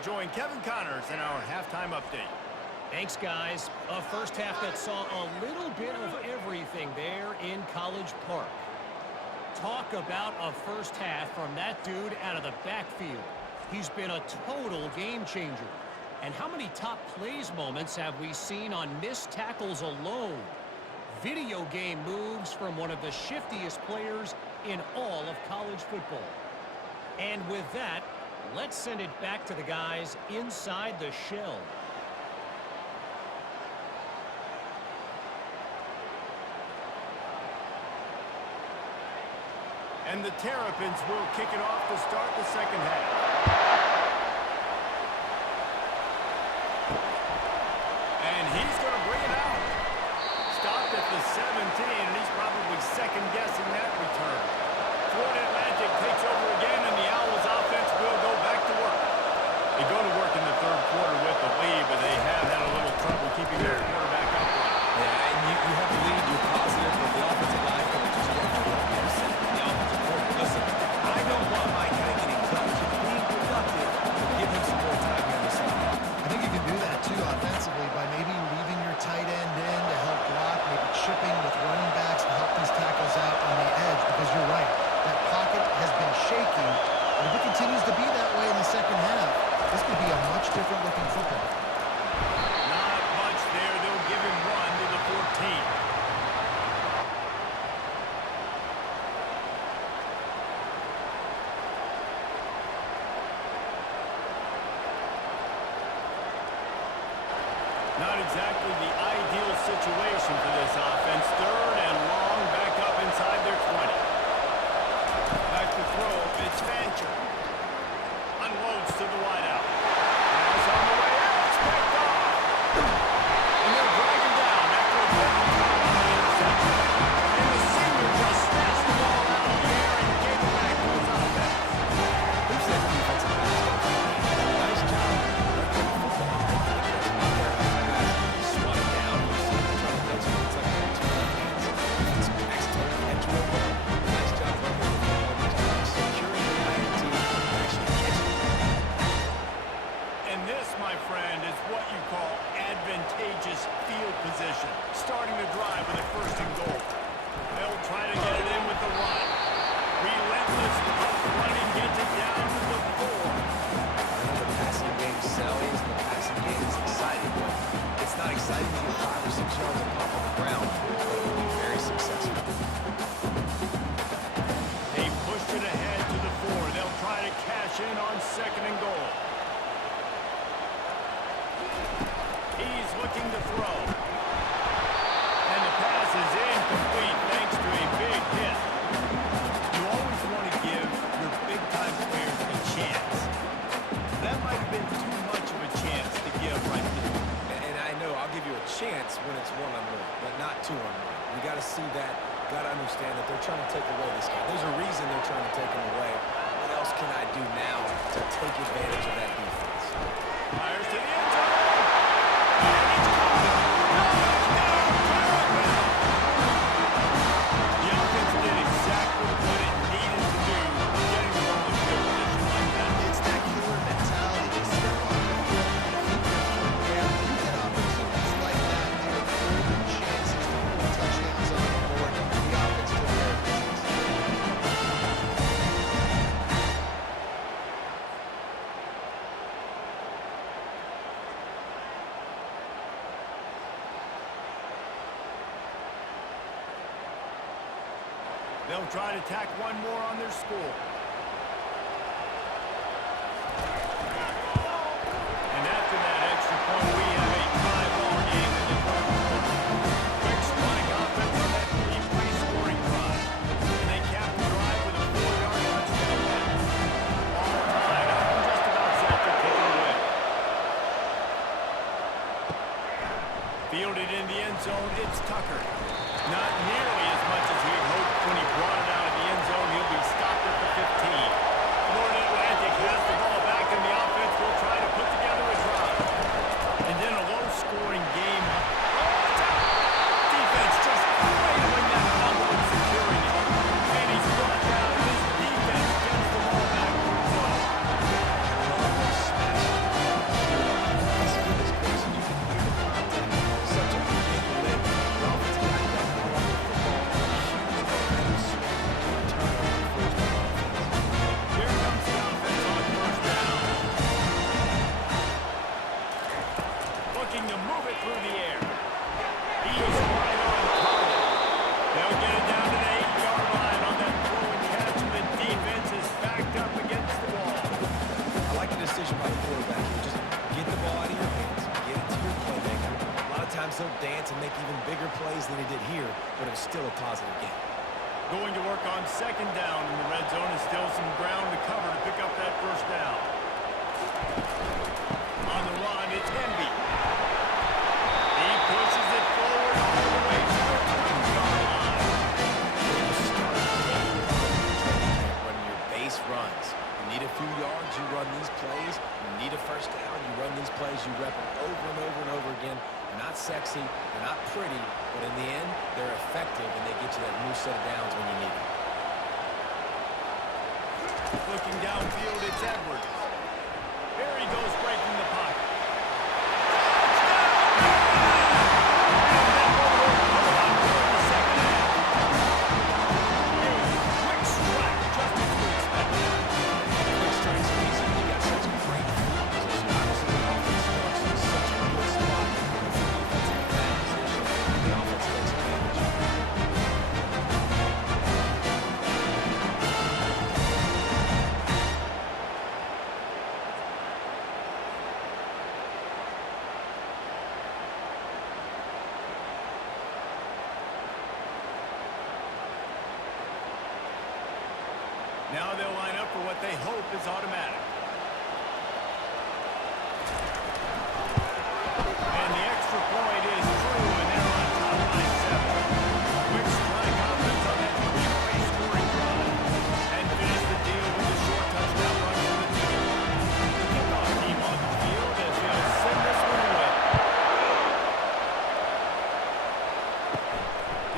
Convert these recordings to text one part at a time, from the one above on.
to join Kevin Connors in our halftime update. Thanks, guys. A first half that saw a little bit of everything there in College Park. Talk about a first half from that dude out of the backfield. He's been a total game changer. And how many top plays moments have we seen on missed tackles alone? Video game moves from one of the shiftiest players in all of college football. And with that, let's send it back to the guys inside the shell. And the Terrapins will kick it off to start the second half. And he's going to bring it out. Stopped at the 17, and he's probably second-guessing that return. Florida Atlantic takes over again, and the Owls offense will go back to work. They go to work in the third quarter with the lead, but they have had a little trouble keeping their quarterback upright. Yeah, and you have the lead, you're positive, but the offensive line coach is definitely going to be upset. The offensive coordinator, listen, I don't want Mike Hike getting touched. He's being productive, but give him some more time here on the side. I think you can do that, too, offensively, by maybe leaving your tight end in to help block, maybe chipping with running backs to help these tackles out on the edge, because you're right. That pocket has been shaky, and if it continues to be that way in the second half, this could be a much different looking football. Not much there. They'll give him one to the 14. Not exactly the ideal situation for this offense. Third and long, back up inside their 20. Back to throw, it's Fancher. Unloads to the wideout. Pass on the way out, it's picked off. And they'll drag him down after a good return on the interception. And the senior just snatched the ball out of the air and gave it back to his offense. Who's that defensive back? Nice job. Swat down. You see him trying to touch it. It's like that two left hands. This next turn, catch real well. Nice job running the football. Nice job securing the INT and actually catching it. And this, my friend, is what you call advantageous field position. Starting the drive with a first and goal. They'll try to get it in with the run. Relentless running gets it down to the 4. The passing game sells, the passing game is exciting, but it's not exciting to get 5 or 6 yards of pop on the ground, but it will be very successful. They pushed it ahead to the 4. They'll try to cash in on second and goal. He's looking to throw. And the pass is incomplete thanks to a big hit. You always want to give your big-time players a chance. That might have been too much of a chance to give right there. And I know I'll give you a chance when it's 1-on-1, but not 2-on-1. You got to see that, got to understand that they're trying to take away this guy. There's a reason they're trying to take him away. What else can I do now to take advantage of that defense? Fires to the end zone. And it's caught. Touchdown, Terrapins. The offense did exactly what it needed to do, getting the ball in field position like that. It's that killer mentality. They step on the field and keep their foot down. You get opportunities like that, they are golden chances to put touchdowns on the board. The offense took care of business. They'll try to tack one more on their score. And after that extra point, we have a tie ball game in the third quarter. Quick strike offense on that three-play scoring drive. And they cap the drive with a 4-yard touchdown pass. All tied up and just about set to kick it away. Fielded in the end zone, it's Tucker. Not nearly as much as he had hoped when he brought it out of the end zone. He'll be stopped at the 15. decision by the quarterback here. Just get the ball out of your hands, get it to your playmaker. A lot of times he'll dance and make even bigger plays than he did here, but it was still a positive game. Going to work on second down in the red zone, and still some ground to cover to pick up that first down. On the run, it's Henby. He pushes it forward all the way to the 2-yard line. When you start a game running training camp, running your base runs, you need a few yards, you run these plays. You need a first down, you run these plays, you rep them over and over and over again. They're not sexy, they're not pretty, but in the end, they're effective, and they get you that new set of downs when you need it. Looking downfield, it's Edwards. Here he goes, breaking the pocket. Quick strike, just as we expected. Quick strikes are easy. You got such great field position. Obviously, the offense starts in such a good spot. If the defense in a bad position, the offense takes advantage. Now they'll line up for what they hope is automatic. And the extra point is true, and they're on top by 7. Quick strike offense on that three-play scoring drive. And finish the deal with a short touchdown run for the team. The kickoff team on the field as they'll send this one away.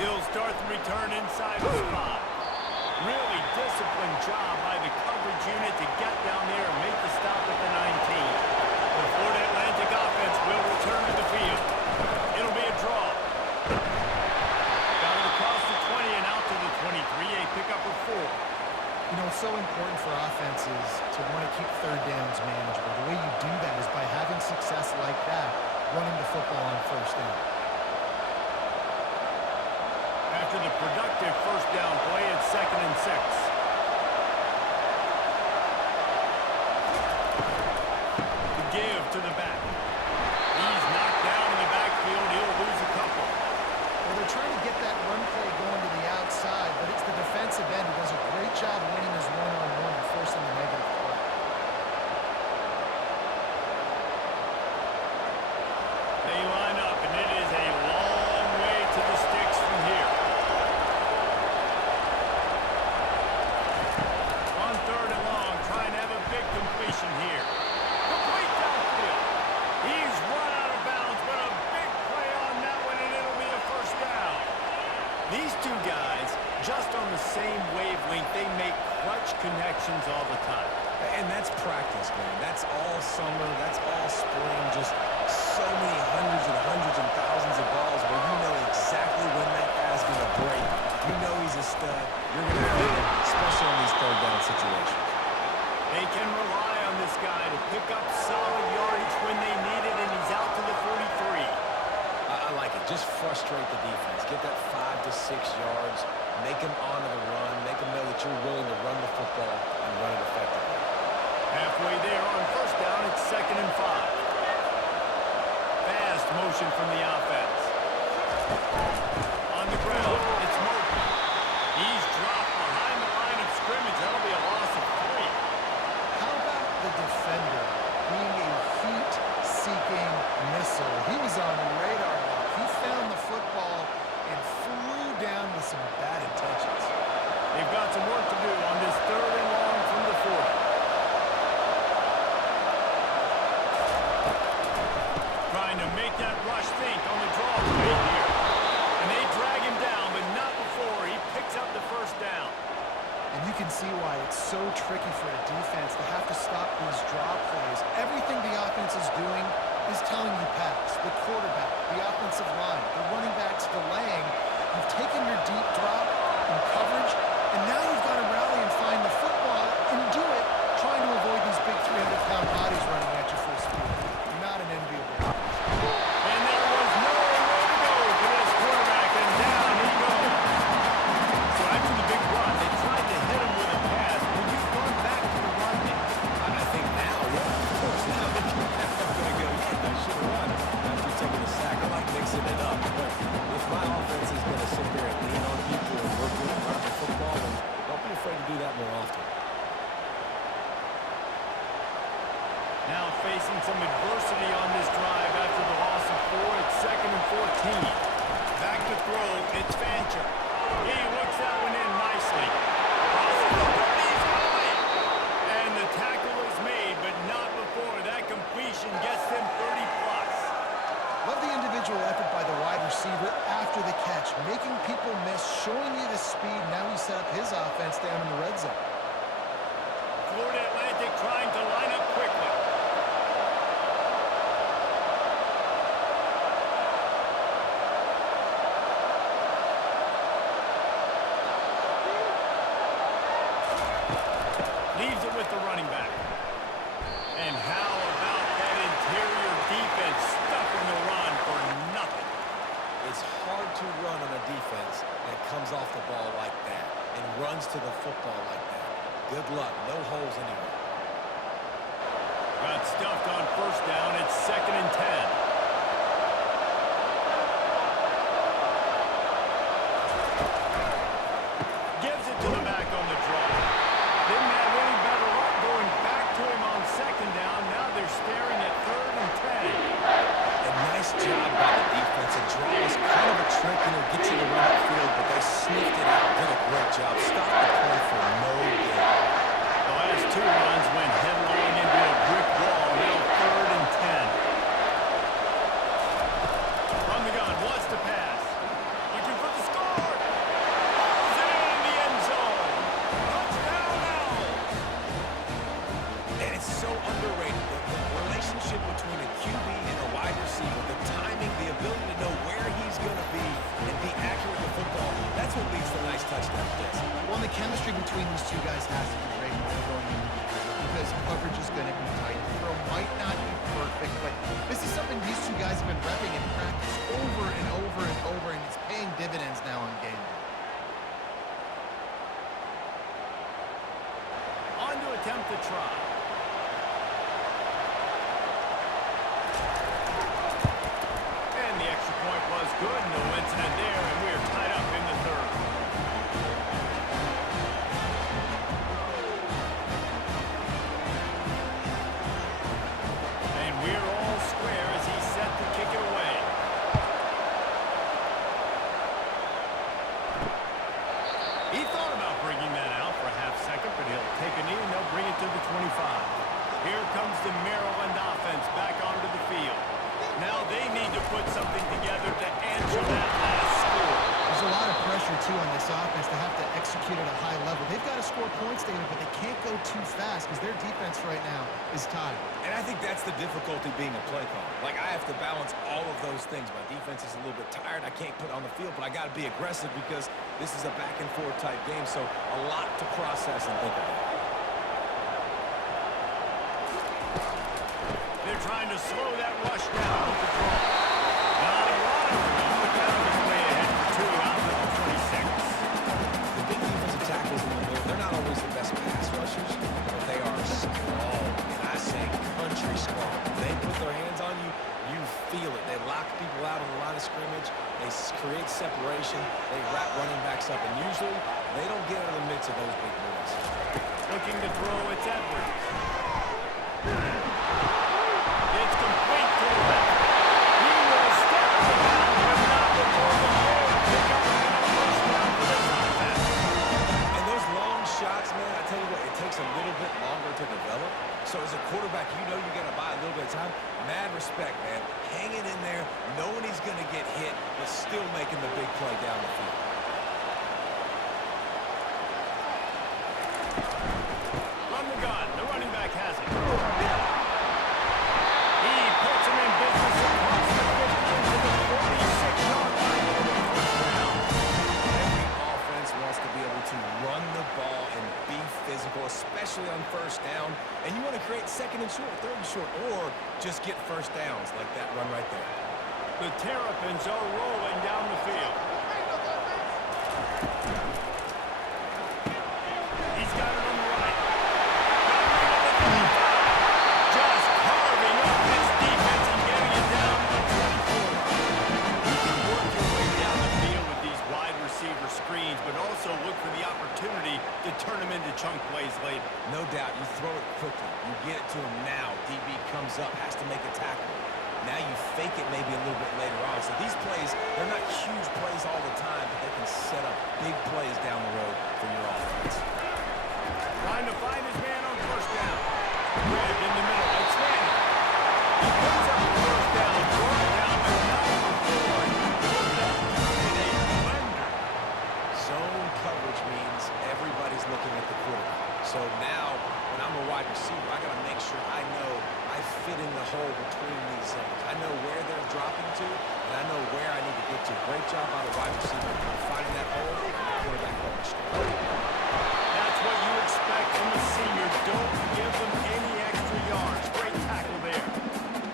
He'll start the return inside the spot. Really disciplined job by the coverage unit to get down there and make the stop at the 19. The Florida Atlantic offense will return to the field. It'll be a draw. Got it across the 20 and out to the 23, a pickup of 4. You know, it's so important for offenses to want to keep third downs manageable. The way you do that is by having success like that, running the football on first down. After the productive first down play, it's 2nd and 6. The give to the back. He's knocked down in the backfield. He'll lose a couple. Well, they're trying to get that run play going to the outside, but it's the defensive end who does a great job winning his one-on-one and forcing the negative play. They line up, and it is a long way to the sticks from here. On 3rd and long, trying to have a big completion here. Complete downfield. He's run out of bounds, but a big play on that one, and it'll be a first down. These two guys, just on the same wavelength, they make clutch connections all the time. And that's practice, man. That's all summer. That's all spring. Just so many hundreds and thousands of balls where you know exactly when that guy's going to break. You know he's a stud. You're going to feel it, especially on these third down situations. They can rely on this guy to pick up solid yardage when they need it, and he's out to the 43. I like it. Just frustrate the defense. Get that 5 to 6 yards. Make them honor the run. Make them know that you're willing to run the football and run it effectively. Halfway there on first down, it's 2nd and 5. Fast motion from the offense. On the ground, it's Mobley. He's dropped behind the line of scrimmage. That'll be a loss of 3. How about the defender being a heat-seeking missile? He was on radar lock. He found the football and flew down with some bad intentions. They've got some work to do on this 3rd and long from the 40. Trying to make that rush think on the draw play here. And they drag him down, but not before he picks up the first down. And you can see why it's so tricky for a defense to have to stop these draw plays. Everything the offense is doing is telling you pass. The quarterback, the offensive line, the running backs delaying. You've taken your deep drop in coverage, and now you've got to rally and find the football and do it, trying to avoid these big 300-pound bodies running at you full speed. Not an enviable position. And there was nowhere to go for this quarterback, and down he goes. So after the big run, they tried to hit him with a pass. Would you run back to the run? I think now, yeah. Now facing some adversity on this drive after the loss of 4. It's 2nd and 14. Back to throw. It's Fancher. He looks that one in nicely. Crosses the 30. He's going. And the tackle is made, but not before that completion gets him 30+. Love the individual effort by the wide receiver after the catch, making people miss, showing you the speed. Now he set up his offense down in the red zone. Florida Atlantic trying to line up quickly. Leaves it with the running back. And how about that interior defense stuffing the run for nothing? It's hard to run on a defense that comes off the ball like that and runs to the football like that. Good luck. No holes anywhere. Got stuffed on 1st down. It's 2nd and 10. Gives it to the back on the draw. Didn't have any better luck going back to him on 2nd down. Now they're staring at 3rd and 10. A nice job by the defense. A draw is kind of a trick, get you to run upfield, but they sniffed it out, did a great job. Stopped the play for no gain. The last 2 runs went headlong into a brick wall. Now 3rd and 10. From the gun, wants to pass. Looking for the score. Throws it in the end zone. Touchdown Owls. And it's so underrated. The relationship between a QB and a wide receiver, the timing, the ability to know where he's going to be and be accurate with football, that's what leads to nice touchdowns, Jesse. Well, the chemistry between these two guys has to be great when they're going into the game because coverage is going to be tight. The throw might not be perfect, but this is something these two guys have been repping in practice over and over and over, and it's paying dividends now on game day. On to attempt the try. And the extra point was good. No incident there, and we're tied up in the 3rd. And we're all square as he's set to kick it away. He thought about bringing that out for a half-second, but he'll take a knee and they'll bring it to the 25. Here comes the Maryland offense back onto the field. Now they need to put something together to answer that last score. There's a lot of pressure, too, on this offense to have to execute at a high level. They've got to score points, David, but they can't go too fast because their defense right now is tied. And I think that's the difficulty being a play caller. Like, I have to balance all of those things. My defense is a little bit tired. I can't put on the field, but I got to be aggressive because this is a back-and-forth type game, so a lot to process and think about. They're trying to slow that rush down with the draw. Not a lot of room, but found his way ahead for 2 out of the 26. The big defensive tackles in the middle, they're not always the best pass rushers, but they are strong, and I say country strong. They put their hands on you, you feel it. They lock people out on the line of scrimmage. They create separation. They wrap running backs up, and usually they don't get out of the midst of those big boys. Looking to throw, it's Edwards. It's complete to the left. He will step around, but not before the Lord pick up and a first down for this offense. And those long shots, man, I tell you what, it takes a little bit longer to develop. So as a quarterback, you know you got to buy a little bit of time. Mad respect, man. Hanging in there, knowing he's going to get hit, but still making the big play down the field. From the gun, the running back has it. He puts him in business across the 50 into the 46-yard line for the first down. Every offense wants to be able to run the ball and be physical, especially on 1st down. And you want to create 2nd and short, 3rd and short, or just get 1st downs like that run right there. The Terrapins are rolling down the field. He's got it on the right. Just carving up this defense and getting it down to the 24. You can work your way down the field with these wide receiver screens, but also look for the opportunity to turn them into chunk plays later. No doubt, you throw it quickly. You get it to him now. DB comes up, has to make a tackle. Now you fake it maybe a little bit later on. So these plays, they're not huge plays all the time, but they can set up big plays down the road for your offense. Trying to find his man on first down. Grabbed in the middle. It's Manning. He picks up the first down. Brought down to number 4. He put that in a blender. Zone coverage means everybody's looking at the quarterback. So now, when I'm a wide receiver, I got to make sure I know I fit in the hole between these zones. I know where they're dropping to, and I know where I need to get to. Great job by the wide receiver finding that hole and the quarterback going straight. That's what you expect from a senior. Don't give them any extra yards. Great tackle there.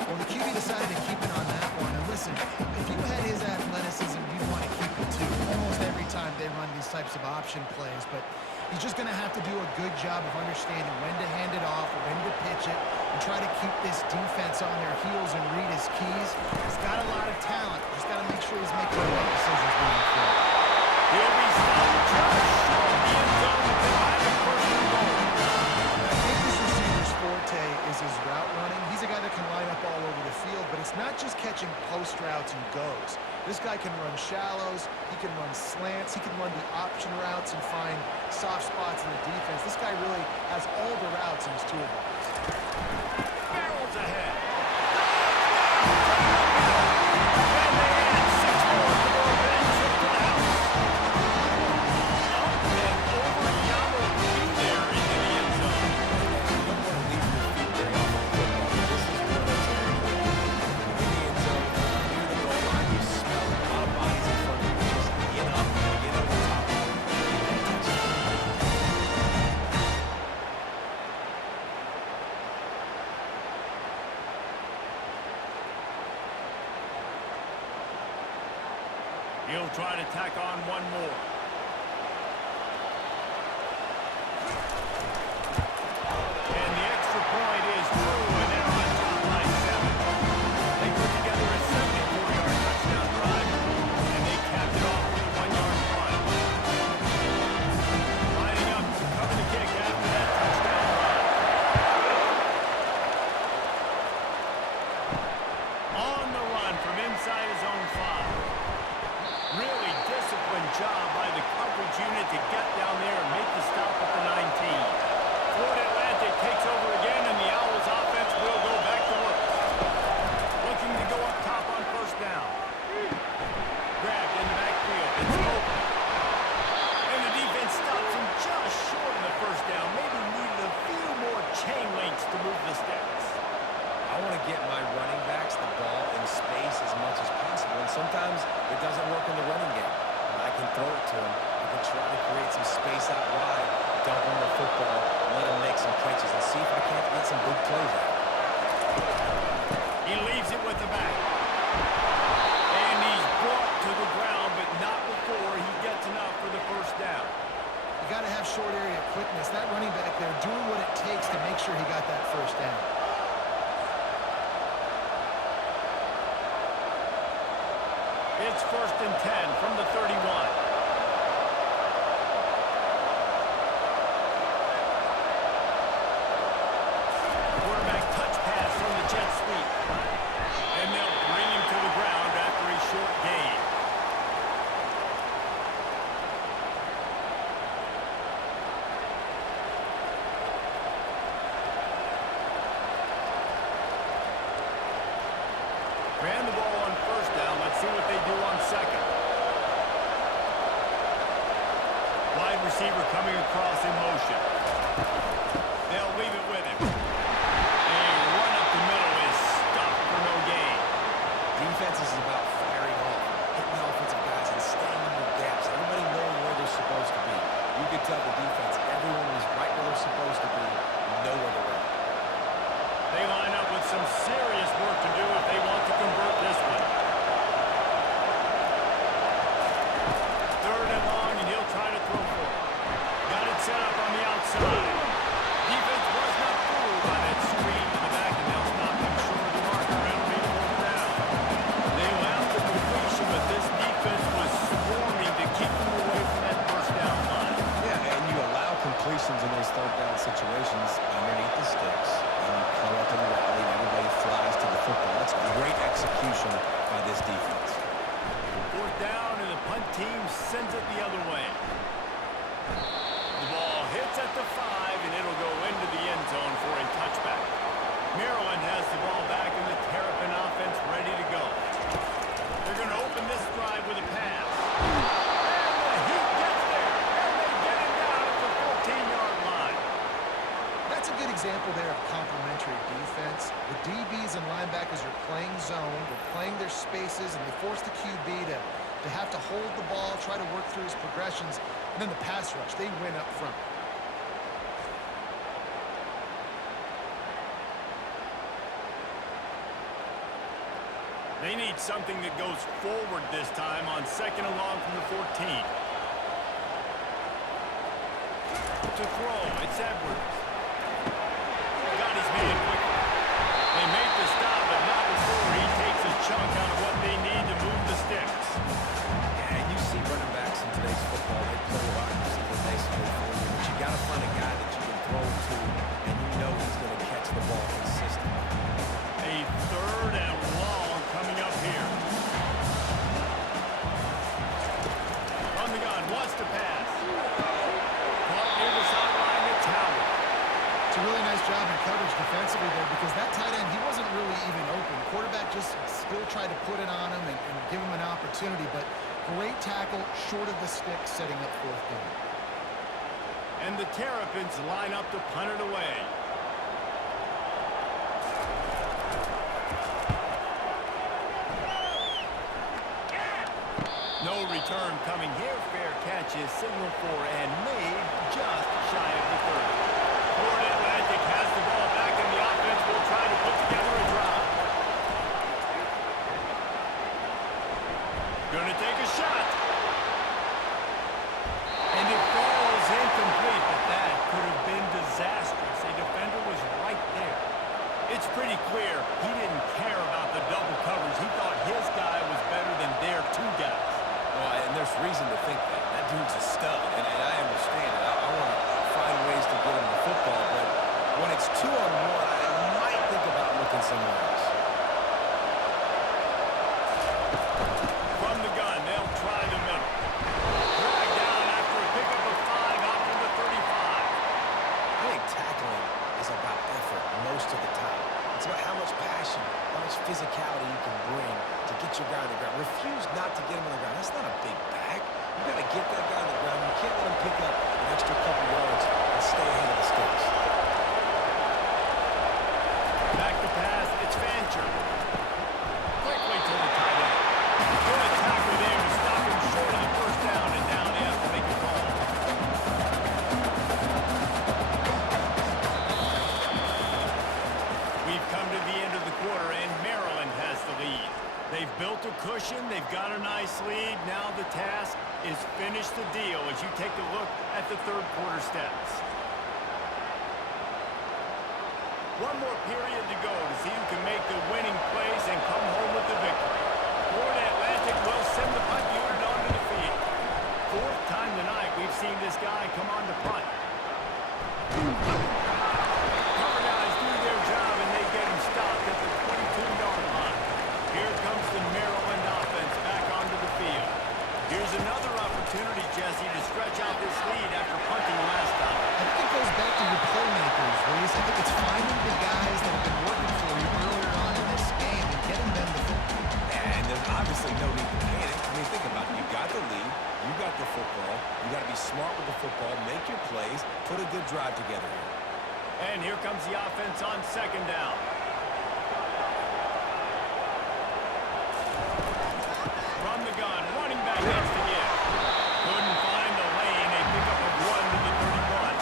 Well, the QB decided to keep it on that one. And listen, if you had his athleticism, you'd want to keep it too. Almost every time they run these types of option plays. But he's just going to have to do a good job of understanding when to hand it off, when to pitch it, and try to keep this defense on their heels and read his keys. He's got a lot of talent. Just got to make sure he's making the right decisions moving forward. He'll be stopped just short of the end zone with the line of first and goal. I think this receiver's forte is his route running. He's a guy that can line up all over the field, but it's not just catching post routes and goes. This guy can run shallows, he can run slants, he can run the option routes and find soft spots in the defense. This guy really has all the routes in his toolbox. Barrels ahead. And they add 6 more to the bench up to the house. Up and over Yamo be there into the end zone. You don't want to leave your feet very often in football, but this is one of those areas where in the end zone, near the goal line, you smell a lot of bodies in front of you. Just get up, get over top of them, and get that touchdown. He'll try to tack on one more. And the extra point is true, and they're on top by 7. They put together a 74-yard touchdown drive, and they capped it off with a 1-yard run. Lining up to cover the kick after that touchdown run. On the run from inside his own 5. Really disciplined job by the coverage unit to get down there and make the stop at the 19. Florida Atlantic takes over again, and the Owls offense will go back to work. Looking to go up top on first down. Grabbed in the backfield. It's open. And the defense stops him just short of the first down. Maybe needed a few more chain links to move the sticks. I want to get my running backs the ball in space as much as possible, and sometimes it doesn't work in the running game. But I can throw it to him. I can try to create some space out wide, dump him the football, let him make some catches, and see if I can't get some big plays out. He leaves it with the back. And he's brought to the ground, but not before he gets enough for the first down. You got to have short area quickness. That running back there doing what it takes to make sure he got that first down. It's 1st and 10 from the 31. Quarterback touch pass from the jet sweep. And they'll bring him to the ground after a short gain. Ran the ball on first down. Let's see what they do on second. Wide receiver coming across in motion. They'll leave it with him. A run up the middle is stopped for no gain. Defense is about firing off, hitting the offensive guys, and staying in their gaps. Everybody knowing where they're supposed to be. You could tell the defense, everyone was right where they're supposed to be, nowhere to run. They line up with some serious work to do if they want to convert this one. 3rd and long, and he'll try to throw for it. Got it set up on the outside. Defense was not fooled by that screen to the back, and they'll stop him short of the marker. It'll be 4th down. They allowed the completion, but this defense was swarming to keep them away from that first down line. Yeah, and you allow completions in those 3rd down situations underneath the sticks, and you come up in execution by this defense. Fourth down, and the punt team sends it the other way. The ball hits at the 5, and it'll go into the end zone for a touchback. Maryland has the ball back, and the Terrapin offense ready to go. They're going to open this drive with a pass. And the Heat gets there, and they get him down at the 14-yard line. That's a good example there of complementary defense. The DBs and linebackers are playing zone, they're playing their spaces, and they force the QB to have to hold the ball, try to work through his progressions, and then the pass rush, they win up front. They need something that goes forward this time on second and long from the 14. To throw, it's Edwards. Got his man quickly. They make the stop, but not before he takes a chunk out of what they need to move the sticks. Yeah, you see running backs in today's football, they play a lot of receiver basically for you, but you got to find a guy that you can throw to, and you know he's going to catch the ball consistently. A third and long coming up here. On the gun, wants to pass. Caught near the sideline, it's Howard. It's a really nice job in coverage defensively there because that tight end, he wasn't really even open. The quarterback just still tried to put it on him and give him an opportunity, but great tackle, short of the stick, setting up fourth down. And the Terrapins line up to punt it away. No return coming here. Fair catch is signaled for and made just shy of the 30. Florida Atlantic has the ball back, and the offense will try to put together a drive. Gonna take a shot. And it falls incomplete, but that could have been disastrous. A defender was right there. It's pretty clear he didn't care about the double coverage. He thought his guy was better than their two guys. Well, and there's reason to think that. That dude's a stud, and I understand it. I want to find ways to get him the football, but when it's 2-on-1, I might think about looking somewhere else. From the gun, they'll try the middle. Drag down after a pickup of 5 out to the 35. I think tackling is about effort most of the time. It's about how much passion, how much physicality you can bring to get your guy on the ground. Refuse not to get him on the ground. That's not a big back. You got to get that guy on the ground. You can't let him pick up an extra couple yards and stay ahead of the sticks. Back to pass, it's Fancher. Quickly to the tight end. Good tackle there to stop him short of the first down, and now they have to make a call. We've come to the end of the quarter, and Maryland has the lead. They've built a cushion. They've got a nice lead. Now the task is finish the deal as you take a look at the third quarter stats. One more period to go to see who can make the winning plays and come home with the victory. Florida Atlantic will send the punt unit onto the field. Fourth time tonight we've seen this guy come on to punt. Cover guys do their job, and they get him stopped at the 22-yard line. Here comes the Maryland offense back onto the field. Here's another opportunity, Jesse, to stretch out this lead after punting last time. I think it goes back to your playmakers, Reese. I think it's finding the guys that have been working for you earlier on in this game and getting them the football. Yeah, and there's obviously no need to panic. I mean, think about it. You got the lead. You got the football. You got to be smart with the football. Make your plays. Put a good drive together here. And here comes the offense on second down. From the gun, running back gets the give. Couldn't find the lane. A pickup of 1 to the 31.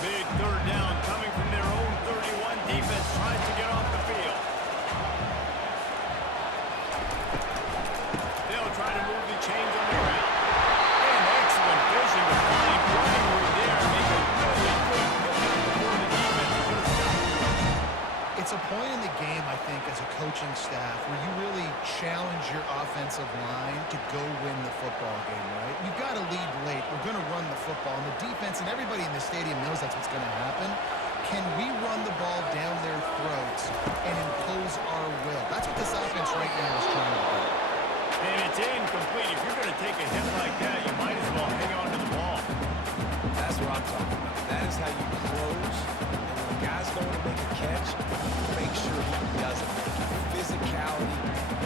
Big third down coming from their own 31. Defense tries to get off the field. your offensive line to go win the football game, right? You've got to lead late. We're going to run the football. And the defense and everybody in the stadium knows that's what's going to happen. Can we run the ball down their throats and impose our will? That's what this offense right now is trying to do. And it's incomplete. If you're going to take a hit like that, you might as well hang on to the ball. That's what I'm talking about. That is how you close. And when the guy's going to make a catch, make sure he doesn't make it. Physicality,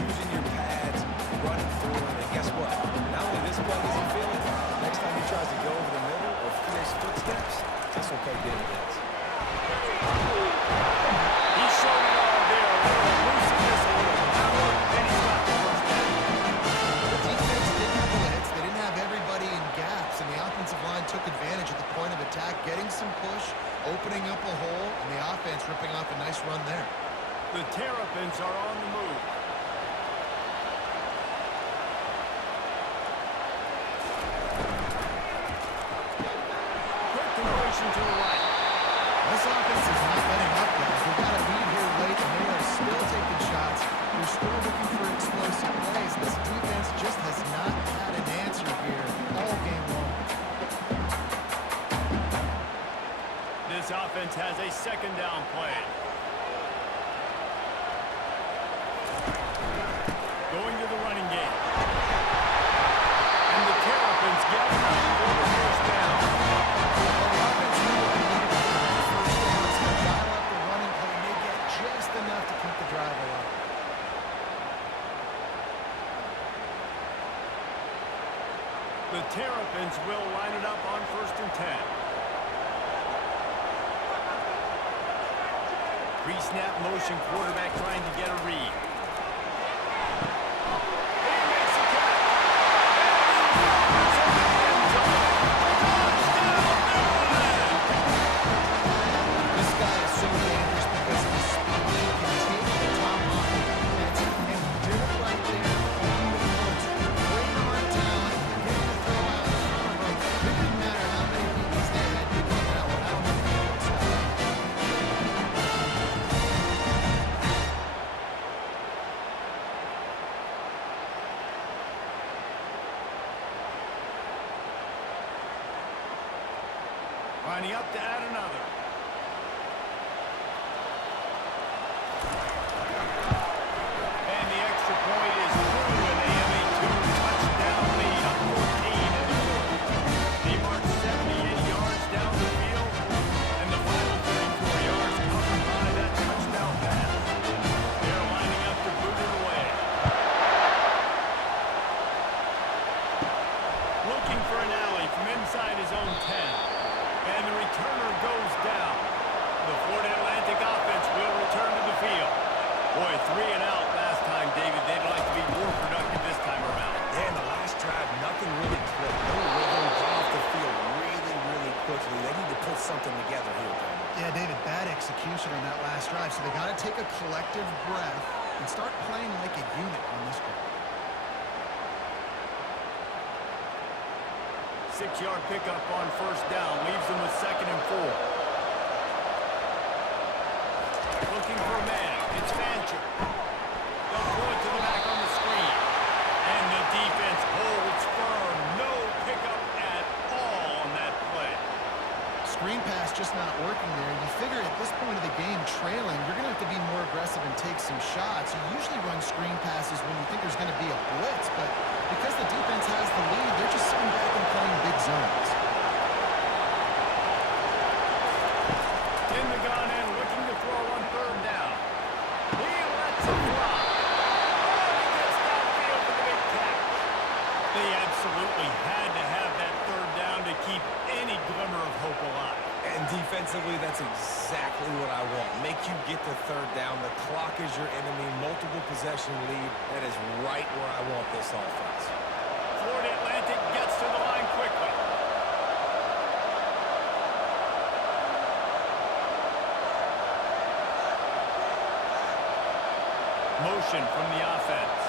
using your pads, running through him. And guess what? Not only this play does he feel it, next time he tries to go over the middle or feels footsteps, that's okay, David Nance. He showed it all there. A little looseness, a little power, and he's got the first down. The defense didn't blitz. They didn't have everybody in gaps, and the offensive line took advantage at the point of attack, getting some push, opening up a hole, and the offense ripping off a nice run there. The Terrapins are on the move. Quick conversion to the right. This offense is not letting up, guys. They've got a lead here late, and they are still taking shots. They're still looking for explosive plays. This defense just has not had an answer here all game long. This offense has a second down play. Going to the running game. And the Terrapins get enough for the first down. Well, the offense knew what they needed for that first down, so they dial up the running play, and they get just enough to keep the drive alive. The Terrapins will line it up on 1st and 10. Pre-snap motion, quarterback trying to get a read. He makes a catch. And he runs in the end zone. Touchdown, Maryland! This guy is so dangerous because of his speed. He can take the top off the defense, and he did it right there on the post. Great arm talent, getting the throw out in front of him. It didn't matter how many people's they had to run that one. I don't think he could stop. Lining up to add another. And the extra point is through, and they have a 2-touchdown lead up 14 in the fourth. They march 78 yards down the field, and the final 34 yards covered by that touchdown pass. They're lining up to boot it away. Looking for an alley from inside his own 10. And the returner goes down. The Florida Atlantic offense will return to the field. Boy, 3 and out last time, David. They'd like to be more productive this time around. Yeah, in the last drive, nothing really clicked. No rhythm, got off the field really quickly. They need to put something together here, Brandon. Yeah, David, bad execution on that last drive, so they got to take a collective breath and start playing like a unit on this one. 6-yard pickup on 1st down. Leaves them with 2nd and 4. Looking for a man. It's Fancher. They'll throw it to the back on the screen. And the defense holds firm. No pickup at all on that play. Screen pass just not working there. You figure at this point of the game, trailing, you're going to have to be more aggressive and take some shots. You usually run screen passes when you think there's going to be a blitz, but because the defense has the lead, they're just sitting back and playing big zones. In the gun and looking to throw on 3rd down. He lets it fly. Oh, he gets downfield for the big catch. They absolutely had to have that 3rd down to keep any glimmer of hope alive. And defensively, that's exactly what I want. Make you get the 3rd down. The clock is your enemy. Multiple possession lead. That is right where I want this offense. Florida Atlantic gets to the line quickly. Motion from the offense.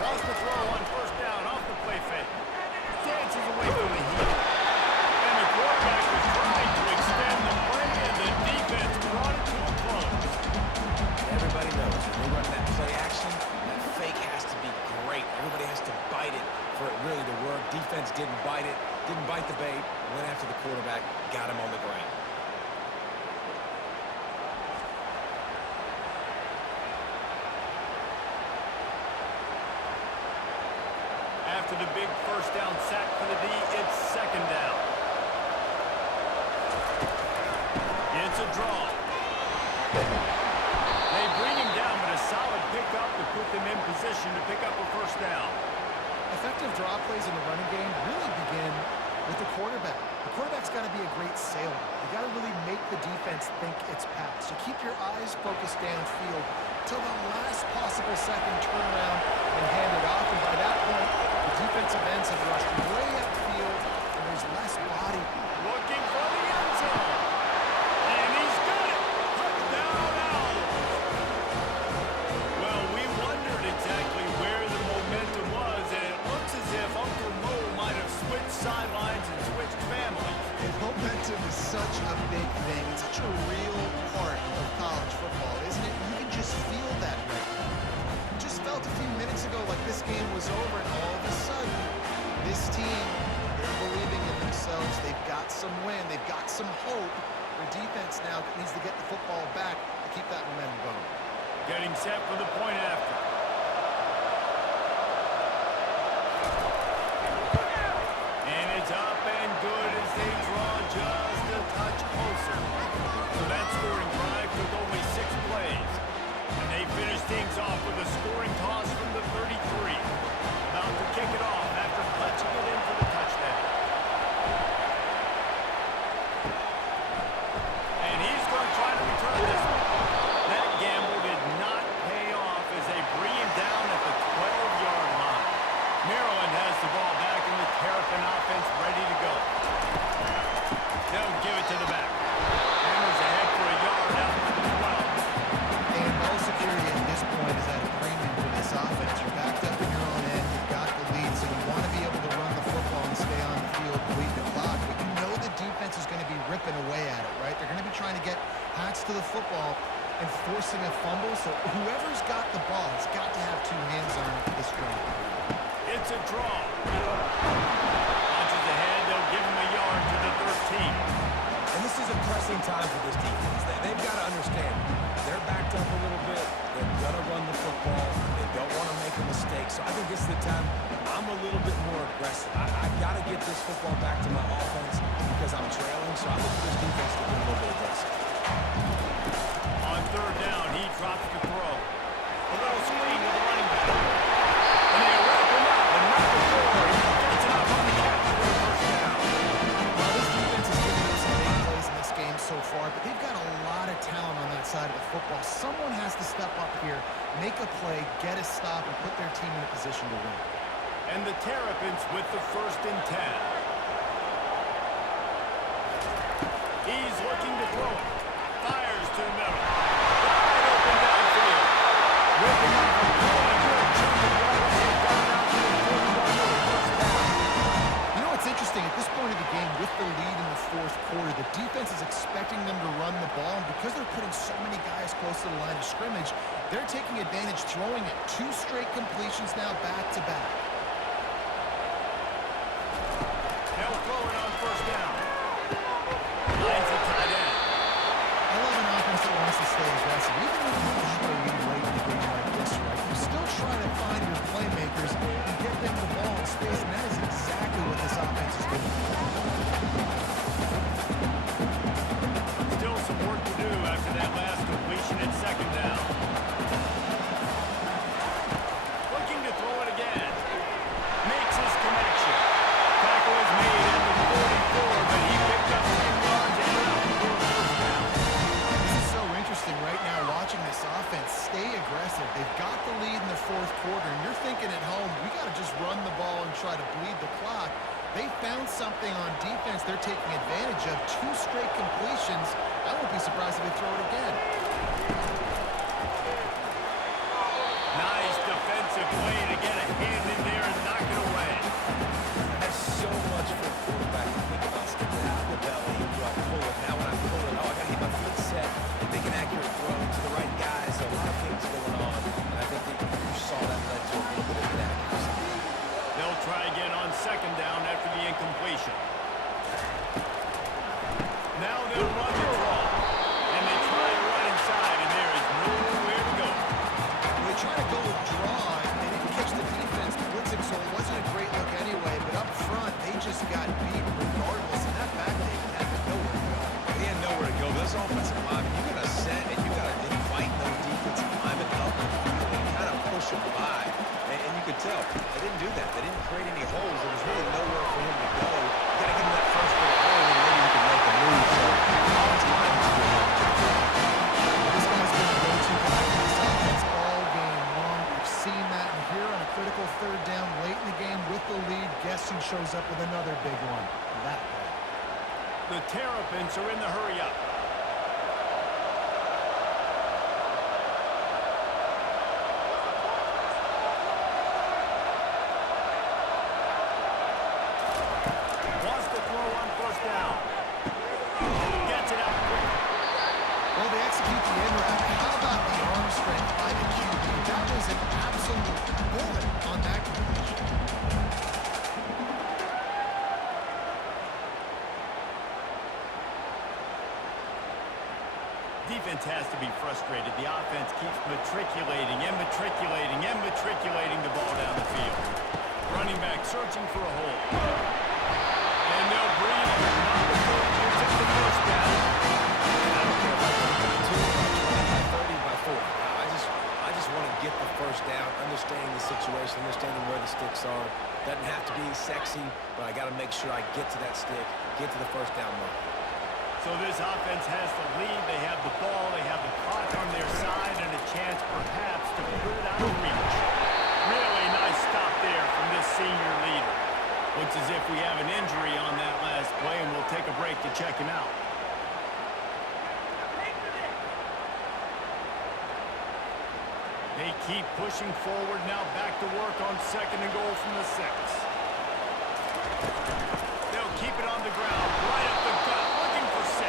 Tries to throw on 1st down off the play fake. Dances away from the heat. And the quarterback was trying to extend the play, and the defense brought it to a close. Everybody knows when they run that play action, didn't bite it, didn't bite the bait, went after the quarterback, got him on the ground. After the big first down sack for the D, it's second down. It's a draw. They bring him down, but a solid pickup to put them in position to pick up a first down. Effective draw plays in the running game really begin with the quarterback. The quarterback's got to be a great sailor. You got to really make the defense think it's pass. So keep your eyes focused downfield till the last possible second turnaround and hand it off. And by that point, the defensive ends have rushed way upfield, and there's less body. Looking for the end zone. And he's got it. Touchdown Owls. Well, we wondered exactly where the momentum was, and it looks as if Uncle Mo might have switched sidelines and switched families. And momentum is such a big thing. It's such a real part of college football, isn't it? You can just feel that right now. It just felt a few minutes ago like this game was over, and all of a sudden, this team, they're believing in themselves. They've got some win. They've got some hope. Their defense now needs to get the football back to keep that momentum going. Getting set for the point after. And it's up and good as they draw just a touch closer. So that scoring drive took only 6 plays. And they finish things off with a scoring toss from the 33. About to kick it off after punching it in for the touchdown. And he's going to try to return this one. That gamble did not pay off as they bring him down at the 12-yard line. Maryland has the ball back in the Terrapin offense ready to go. They'll give it to the back. Hammers ahead for a yard out to the 12. And ball security at this point is at a premium for this offense. You're backed up in your own end. You've got the lead, so you want to be able to run the football and stay on the field, bleed the clock. But you know the defense is going to be ripping away at it, right? They're going to be trying to get hats to the football and forcing a fumble. So whoever's got the ball has got to have 2 hands on it this round. It's a draw. Launches ahead. They'll give him a yard to the 13. And this is a pressing time for this defense. They've got to understand, they're backed up a little bit. They're going to run the football. They don't want to make a mistake. So I think this is the time I'm a little bit more aggressive. I got to get this football back to my offense because I'm trailing. So I look for this defense to be a little bit aggressive. On third down, he drops the throw. A little screen to the running back. And they wrap him up. And number 4, he gets it up on the catch for a first down. Well, this defense has given up some big plays in this game so far, but they've got a lot of talent on that side of the football. Someone has to step up here, make a play, get a stop, and put their team in a position to win. And the Terrapins with the 1st and 10. He's looking to throw it. Fires to the middle. Wide open downfield. Ripping up a good chunk of yards. They've gone out to the 41-yard first down. You know, it's interesting. At this point of the game, with the lead in the 4th quarter, the defense is expecting them to run the ball, and because they're putting so many guys close to the line of scrimmage, they're taking advantage, throwing it. 2 straight completions now back-to-back. They'll throw it on first down. Lines it tight end. I love an offense that wants to stay aggressive. Even when you got the lead late in the game like this, right, you still try to find your playmakers and get them the ball in space, and that is exactly what this offense is doing. Still some work to do after that last completion at second down. Looking to throw it again. Makes his connection. Tackle is made at the 44, but he picked up 10 yards and out for a first down. This is so interesting right now, watching this offense stay aggressive. They've got the lead in the 4th quarter, and you're thinking at home, we got to just run the ball and try to bleed the clock. They found something on defense they're taking advantage of. 2 straight completions. I won't be surprised if they throw it again. Nice defensive play to get a hand in there and knock it away. That's so much for a quarterback to think about. Sticking it out of the belly. Do I pull it? Now when I pull it, oh, I got to get my feet set. Make an accurate throw to the right guys. A lot of things going on. And I think that you saw that led to a little bit of inaccuracy. They'll try again on second down after the incompletion. Now they'll run the draw. And they try to run inside, and there is nowhere to go. They try to go with draw, and they didn't catch the defense blitzing, so it wasn't a great look anyway. But up front, they just got beat regardless, and that back they had nowhere to go. He had nowhere to go. Those offensive linemen, you got to set and you got to invite those defensive linemen up the field and kind of push them by. And you could tell they didn't do that. They didn't create any holes. There was really nowhere for him to go. You got to give him that first little hole, and maybe he can make a move. So, offensive line was good. This guy's been the go-to guy for this offense all game long. We've seen that, and here on a critical third down late in the game with the lead, guess who shows up with another big one? That guy. The Terrapins are in the hurry-up. Wants to throw on first down. Gets it out quick. Well, they execute the in route. How about the arm strength by the QB? That was an absolute bullet on that completion. Defense has to be frustrated. The offense keeps matriculating and matriculating and matriculating the ball down the field. Running back searching for a hole. And they'll breathe, but not before he gets up the first down. And I don't care if I put it by 2, by 20, by 30, by 40. I just want to get the first down, understanding the situation, understanding where the sticks are. Doesn't have to be sexy, but I got to make sure I get to that stick, get to the first down mark. So this offense has the lead. They have the ball. They have the clock on their side and a chance perhaps to put it out of reach. Really nice stop there from this senior leader. Looks as if we have an injury on that last play, and we'll take a break to check him out. They keep pushing forward now, back to work on second and goal from the 6. They'll keep it on the ground, right up the gut, looking for 6.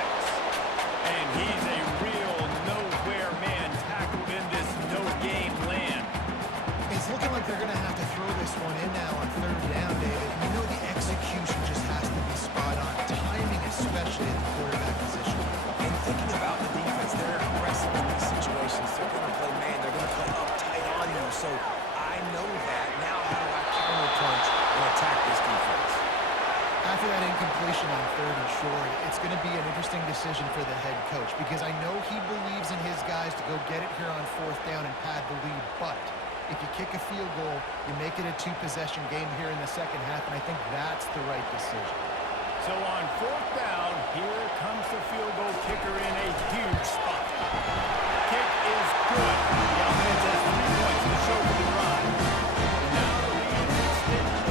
And he's a real nowhere man tackled in this no-game land. It's looking like they're going to have to throw this one in now on third down, David. And you know the execution just has to be spot on. Timing, especially at the quarterback position. And thinking about the defense, they're aggressive in these situations. They're going to play man. They're going to play up tight on you. So I know that. Now how do I counterpunch and attack this defense? After that incompletion on third and short, it's going to be an interesting decision for the head coach because I know he believes in his guys to go get it here on fourth down and pad the lead, but if you kick a field goal, you make it a 2-possession game here in the second half, and I think that's the right decision. So on fourth down, here comes the field goal kicker in a huge spot. Kick is good. The offense has 3 points to show for the drive. And now the lead is extended.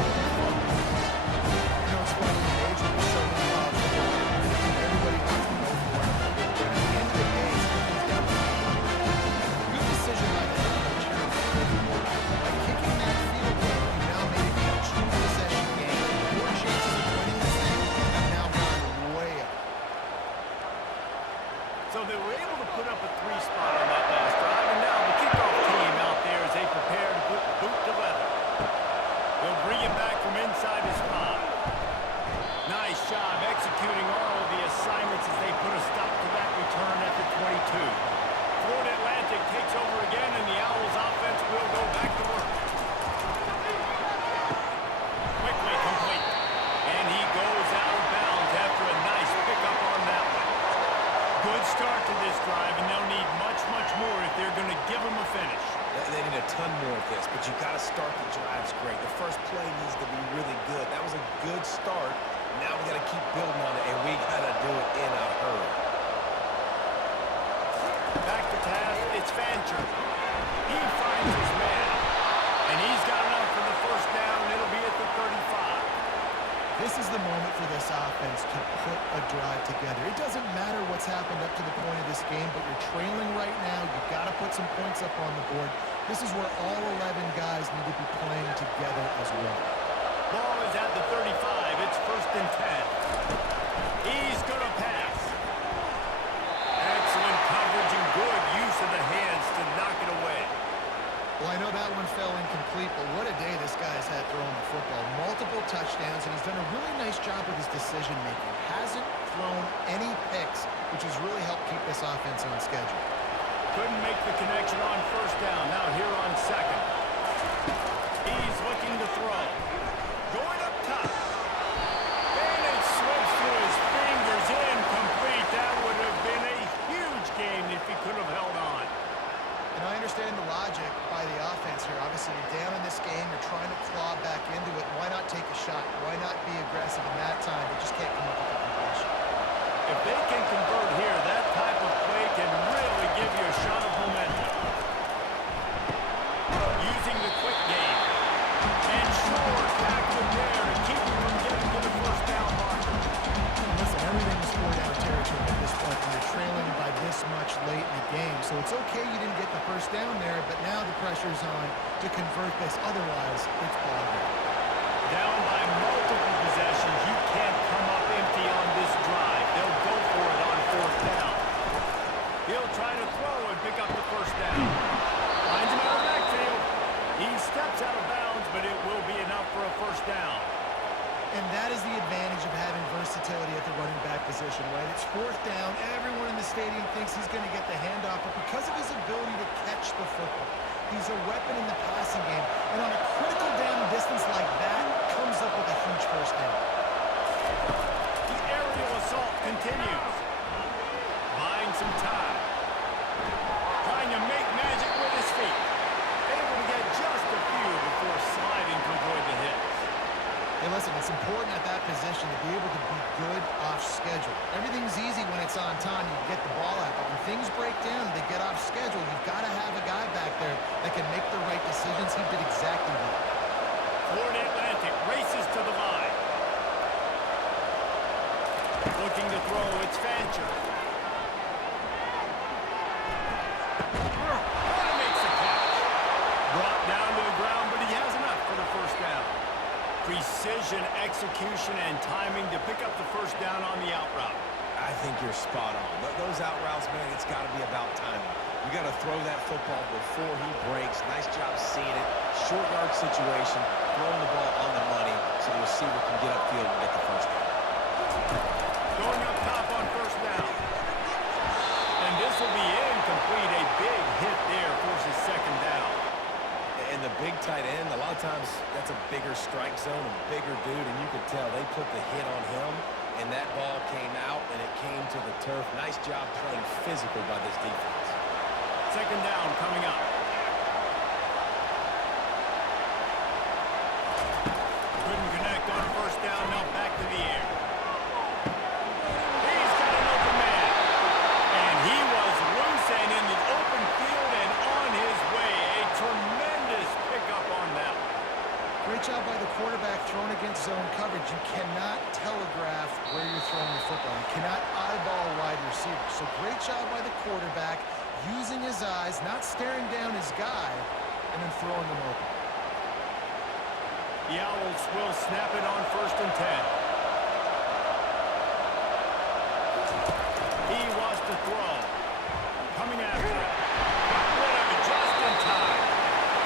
You know, it's funny, the age will be so many miles an hour, and everybody wants to go for it. But at the end of the day, it comes down to good decision by the head coach here in the fourth quarter. By kicking that field goal, you now made it a 2-possession game. Your chances of winning this thing have now gone way up. So they were able to put up a 3 spot on that last drive, and now the kickoff team out there as they prepare to put boot to leather. They'll bring it back from inside his 5. Nice job executing all of the assignments as they put a stop to that return at the 22. Florida Atlantic takes over again, and the Owls offense will go back to work. Quickly complete. And he goes out of bounds after a nice pickup on that one. Good start to this drive, and they'll need much, much more if they're going to give them a finish. They need a ton more of this, but you got to start the drives great. The first play needs to be really good. That was a good start. Now we got to keep building on it, and we got to do it in a hurry. Back to pass, it's Fancher. He finds his man, and he's got enough for the first down, and it'll be at the 35. This is the moment for this offense to put a drive together. It doesn't matter what's happened up to the point of this game, but you're trailing right now. You've got to put some points up on the board. This is where all 11 guys need to be playing together as well. Ball is at the 35. It's first and 10. He's going to pass. Excellent coverage and good use of the hands to knock it away. Well, I know that one fell incomplete, but what a day this guy's had throwing the football. Multiple touchdowns, and he's done a really nice job with his decision-making. Hasn't thrown any picks, which has really helped keep this offense on schedule. Couldn't make the connection on first down. Now here on second. He's looking to throw. Going up top. And it slips through his fingers. Incomplete. That would have been a huge gain if he could have held on. And I understand the logic by the offense here. Obviously, you're down in this game. You're trying to claw back into it. Why not take a shot? Why not be aggressive in that time? They just can't come up with a completion. If they can convert here, that type of play can really give you a shot of momentum. Using the quick game. And sure, tackle there to keep him from getting to the first down marker. Listen, everything is four-down territory at this point, and you're trailing by this much late in the game. So it's okay you didn't get the first down there, but now the pressure's on to convert this. Otherwise, it's ball game. Down by multiple possessions, you can't come up empty on this drive. They'll go for it on fourth down. He'll try to throw and pick up the first down. Finds him out of the backfield. He steps out of bounds, but it will be enough for a first down. And that is the advantage of having versatility at the running back position, right? It's fourth down. Everyone in the stadium thinks he's going to get the handoff, but because of his ability to catch the football, he's a weapon in the passing game. And on a critical down distance like that, comes up with a huge first down. The aerial assault continues. Buying some time. Trying to make magic with his feet. Able to get just a few before sliding to avoid the hits. Hey, listen, it's important at that position to be able to be good off schedule. Everything's easy when it's on time. You get the ball out. But when things break down, they get off schedule. You've got to have a guy back there that can make the right decisions. He did exactly that. Florida Atlantic races to the line. Looking to throw, it's Fancher. Makes the catch. Brought down to the ground, but he has enough for the first down. Precision, execution, and timing to pick up the first down on the out route. I think you're spot on. Those out routes, man, it's got to be about timing. You got to throw that football before he breaks. Nice job seeing it. Short yard situation, throwing the ball on the money so the receiver can get upfield and get the first down. Going up top on first down. And this will be incomplete. A big hit there forces second down. And the big tight end, a lot of times that's a bigger strike zone, a bigger dude, and you could tell they put the hit on him, and that ball came out, and it came to the turf. Nice job playing physical by this defense. Second down coming up. Couldn't connect on first down, now back to the air. He's got an open man. And he was loose and in the open field and on his way. A tremendous pickup on that. Great job by the quarterback throwing against zone coverage. You cannot telegraph where you're throwing the football. You cannot eyeball wide receivers. So great job by the quarterback using his eyes, not staring down his guy, and then throwing him open. The Owls will snap it on 1st and 10. He wants to throw. Coming after it. Got rid of it just in time.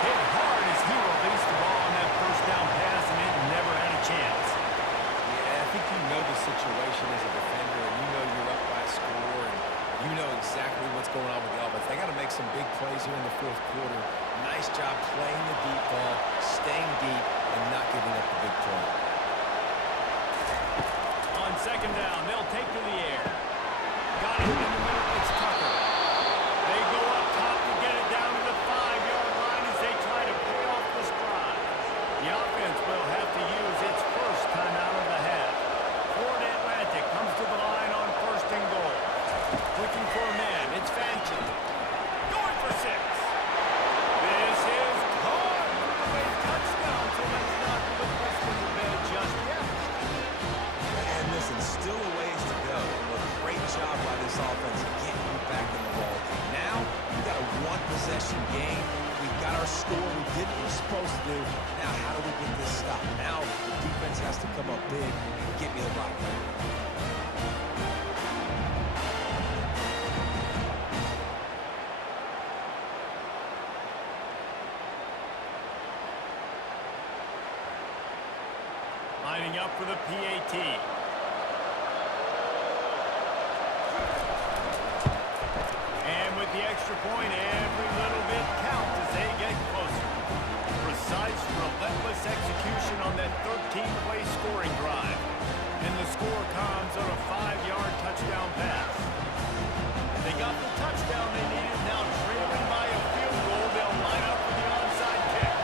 Hit hard as he released the ball on that first down pass, and it never had a chance. Yeah, I think you know the situation as a defender, and you know you're up by a score, and you know exactly what's going on with the offense. They got to make some big plays here in the fourth quarter. Nice job playing the deep ball, staying deep, and not giving up the big play. On second down, they'll take to the air. Got it in the middle, it's Tucker. They go up top to get it down to the 5-yard line as they try to pay off this drive. The offense will have to use its first time out of the half. Florida Atlantic comes to the line on 1st and goal. Looking for a man, it's Fancher. Going for 6. This is caught for a touchdown, so let's not put this one to bed just yet. And listen, still a ways to go, but great job by this offense getting you back in the ball. Now, we got a one-possession game. We got our score. We did what we're supposed to do. Now, how do we get this stopped? Now, the defense has to come up big and get me the rock. Lining up for the PAT. And with the extra point, every little bit counts as they get closer. Precise, relentless execution on that 13-play scoring drive. And the score comes on a 5-yard touchdown pass. They got the touchdown they needed. Now trailing by a field goal, they'll line up for the onside kick.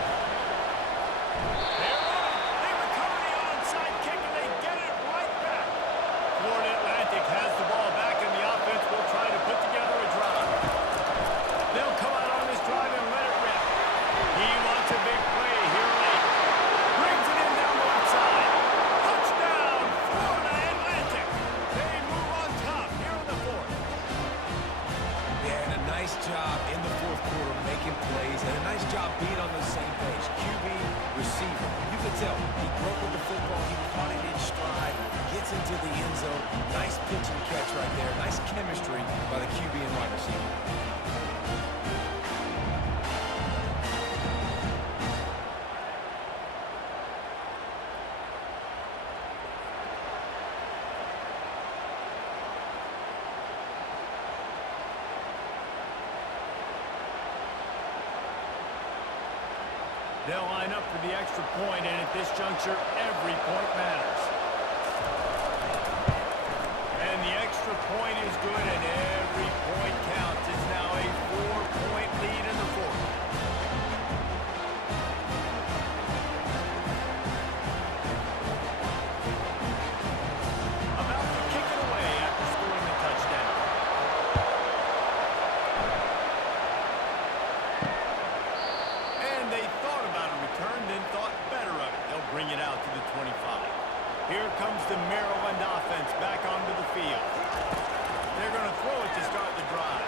They're on it. They recover the onside kick, and they get it right back. Florida Atlantic has the ball back, and the offense will try to put together a drive. They'll come out on this drive and let it rip. He wants a big play here late. Brings it in down the left side. Touchdown, Florida Atlantic. They move on top here in the fourth. Yeah, and a nice job in the fourth quarter making plays, and a nice job being on the same page. QB, receiver. You can tell he broke with the football. He caught it in stride, gets into the end zone. Nice pitch and catch right there. Nice chemistry by the QB and wide receiver. They'll line up for the extra point, and at this juncture, every point matters. And the extra point is good, and every point counts. It's now a 4-point lead in the fourth. About to kick it away after scoring the touchdown. And they thought about a return, then thought better of it. They'll bring it out to the 25. Here comes the Maryland offense back onto the field. They're going to throw it to start the drive.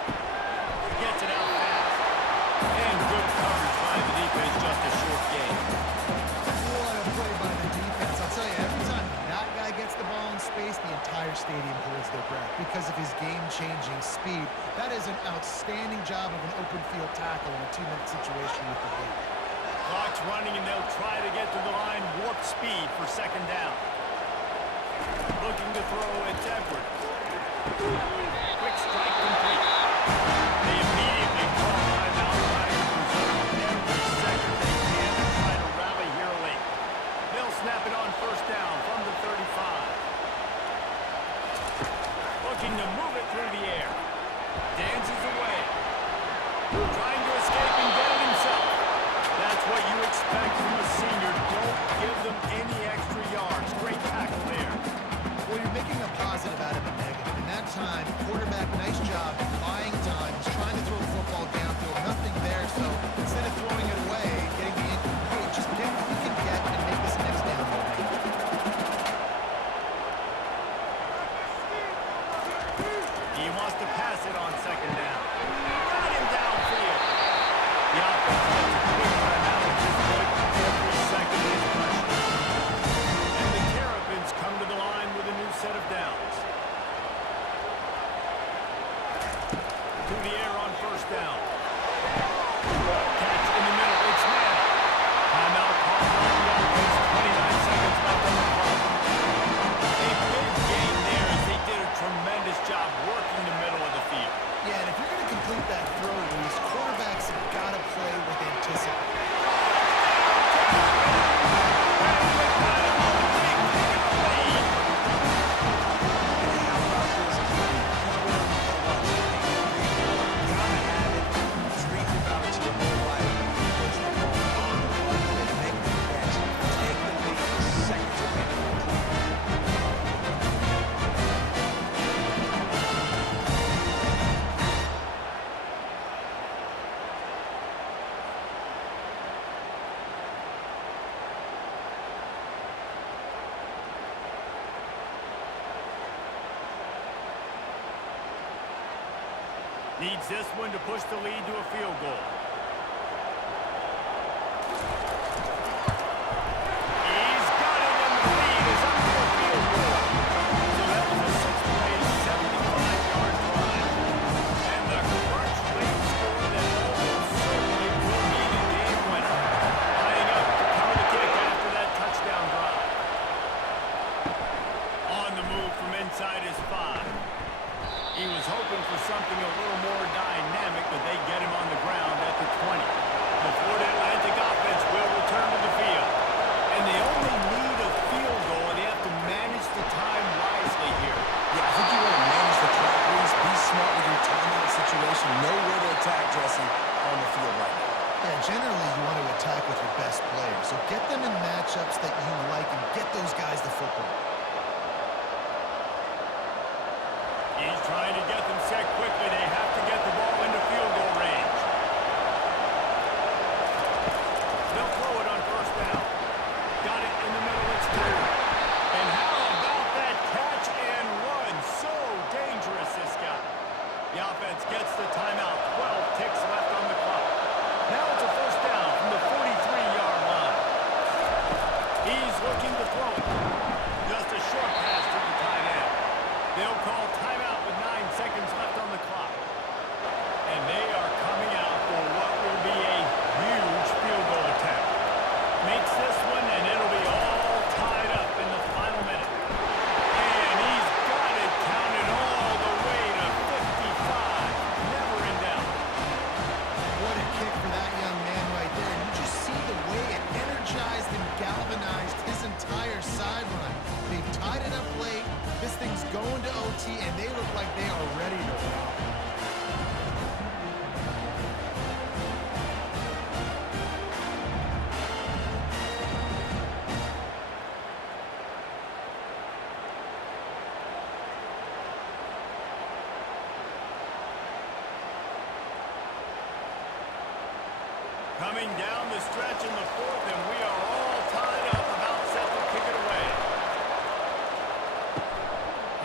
Gets it out fast. And good coverage by the defense, just a short gain. What a play by the defense. I'll tell you, every time that guy gets the ball in space, the entire stadium holds their breath because of his game-changing speed. That is an outstanding job of an open field tackle in a 2-minute situation with the lead. Clock's running, and they'll try to get to the line. Warp speed for second down. Looking to throw, it's Edwards. Quick strike complete. They immediately call timeout, trying to preserve every second they can and try to rally here late. They'll snap it on first down from the 35. Looking to move it through the air. Dances away. Trying to escape and get it himself. That's what you expect from a senior. Don't give them any extra yards. Great tackle there. Well, you're making a positive out of a negative. In that time, quarterback, nice job buying time. He's trying to throw the football downfield. Nothing there, so instead of throwing it away, getting the incomplete, just get what we can get and make this next down more meaningful. He wants to pass it on second down. Got him downfield. The offense gets a quick timeout at this point. Every second is precious. And the Terrapins come to the line with a new set of downs. To the air on first down. Catch in the middle. It's Manning. Timeout called by the offense. 29 seconds left on the clock. A big gain there as they did a tremendous job working the middle of the field. Yeah, and if you're going to complete that throw, Luis, quarterbacks have got to play with anticipation. Needs this one to push the lead to a field goal. He's got it, and the lead is up to a field goal. So that was a 6-play, 75-yard drive. And the crunch late score that almost certainly will be the game winner. Lining up to cover the kick after that touchdown drive. matchups that you like and get those guys the football. He's trying to get them set quickly. They have to get the ball into field goal range. They'll throw it on first down. Got it in the middle. It's good. And how about that catch and run? So dangerous, this guy. The offense gets the timeout. 12 ticks left on the clock. Now it's a first down from the 43-yard line. He's looking to throw it. Just a short pass to the tight end. They'll call timeout with 9 seconds left on the clock. And they are coming out for what will be a huge field goal attempt. Makes this one, and it'll be all tied up in the final minute. And he's got it counted all the way to 55. Never in doubt. What a kick for that young man right there. And you just see the way it energized and galvanized his entire sideline. They've tied it up late. This thing's going to OT, and they look like they are ready to rock. Coming down the stretch in the fourth, and we are all tied up, about set to kick it away.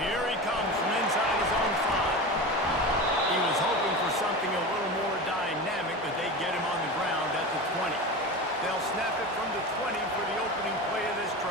Here he comes from inside his own 5. He was hoping for something a little more dynamic, but they get him on the ground at the 20. They'll snap it from the 20 for the opening play of this drive.